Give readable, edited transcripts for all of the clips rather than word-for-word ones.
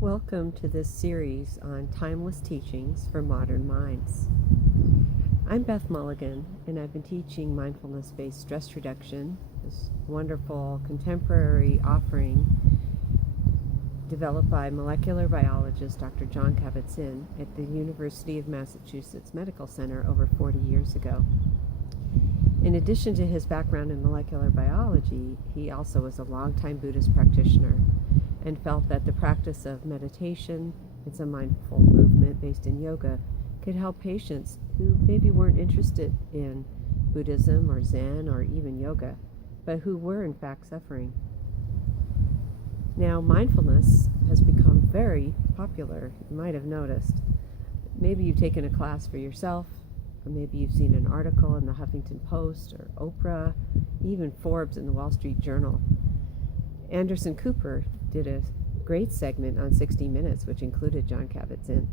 Welcome to this series on timeless teachings for modern minds. I'm Beth Mulligan, and I've been teaching mindfulness-based stress reduction, this wonderful contemporary offering developed by molecular biologist Dr. Jon Kabat-Zinn at the University of Massachusetts Medical Center over 40 years ago. In addition to his background in molecular biology, he also was a longtime Buddhist practitioner and felt that the practice of meditation and some mindful movement based in yoga could help patients who maybe weren't interested in Buddhism or Zen or even yoga, but who were in fact suffering. Now, mindfulness has become very popular, you might have noticed. Maybe you've taken a class for yourself, or maybe you've seen an article in the Huffington Post or Oprah, even Forbes in the Wall Street Journal. Anderson Cooper did a great segment on 60 Minutes, which included Jon Kabat-Zinn.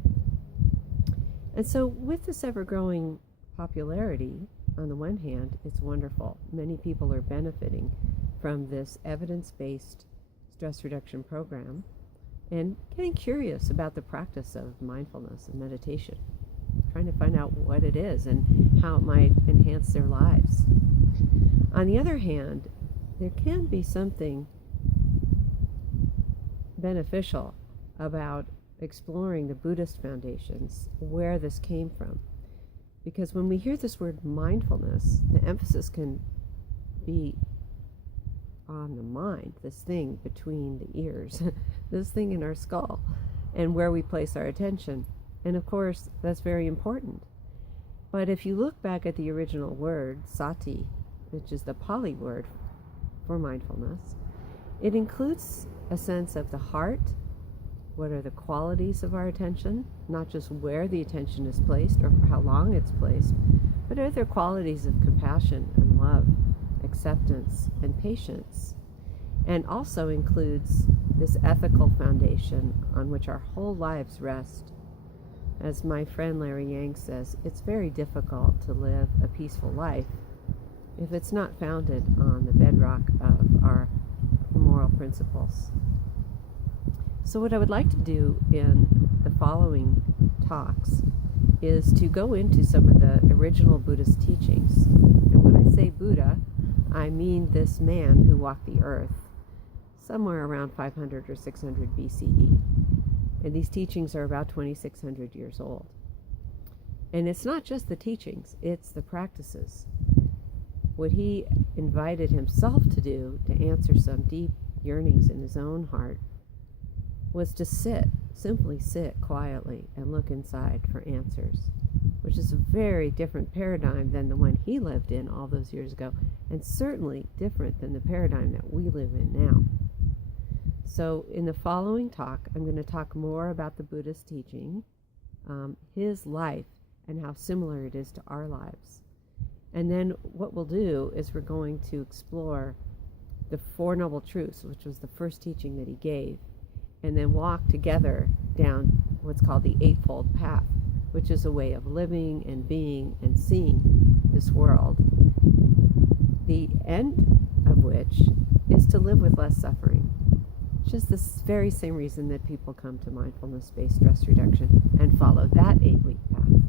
And so with this ever-growing popularity, on the one hand, it's wonderful. Many people are benefiting from this evidence-based stress reduction program and getting curious about the practice of mindfulness and meditation, trying to find out what it is and how it might enhance their lives. On the other hand, there can be something beneficial about exploring the Buddhist foundations, where this came from. Because when we hear this word mindfulness, the emphasis can be on the mind, this thing between the ears, this thing in our skull, and where we place our attention. And of course, that's very important. But if you look back at the original word, sati, which is the Pali word for mindfulness, it includes a sense of the heart. What are the qualities of our attention? Not just where the attention is placed or for how long it's placed, but are there qualities of compassion and love, acceptance and patience? And also includes this ethical foundation on which our whole lives rest. As my friend Larry Yang says, it's very difficult to live a peaceful life if it's not founded on the bedrock of our moral principles. So what I would like to do in the following talks is to go into some of the original Buddhist teachings. And when I say Buddha, I mean this man who walked the earth somewhere around 500 or 600 BCE. And these teachings are about 2,600 years old. And it's not just the teachings, it's the practices. What he invited himself to do to answer some deep yearnings in his own heart was to simply sit quietly and look inside for answers, which is a very different paradigm than the one he lived in all those years ago, and certainly different than the paradigm that we live in now. So in the following talk, I'm going to talk more about the Buddhist teaching, his life, and how similar it is to our lives. And then what we'll do is we're going to explore the Four Noble Truths, which was the first teaching that he gave, and then walk together down what's called the Eightfold Path, which is a way of living and being and seeing this world, the end of which is to live with less suffering. Just this very same reason that people come to mindfulness-based stress reduction and follow that 8-week path.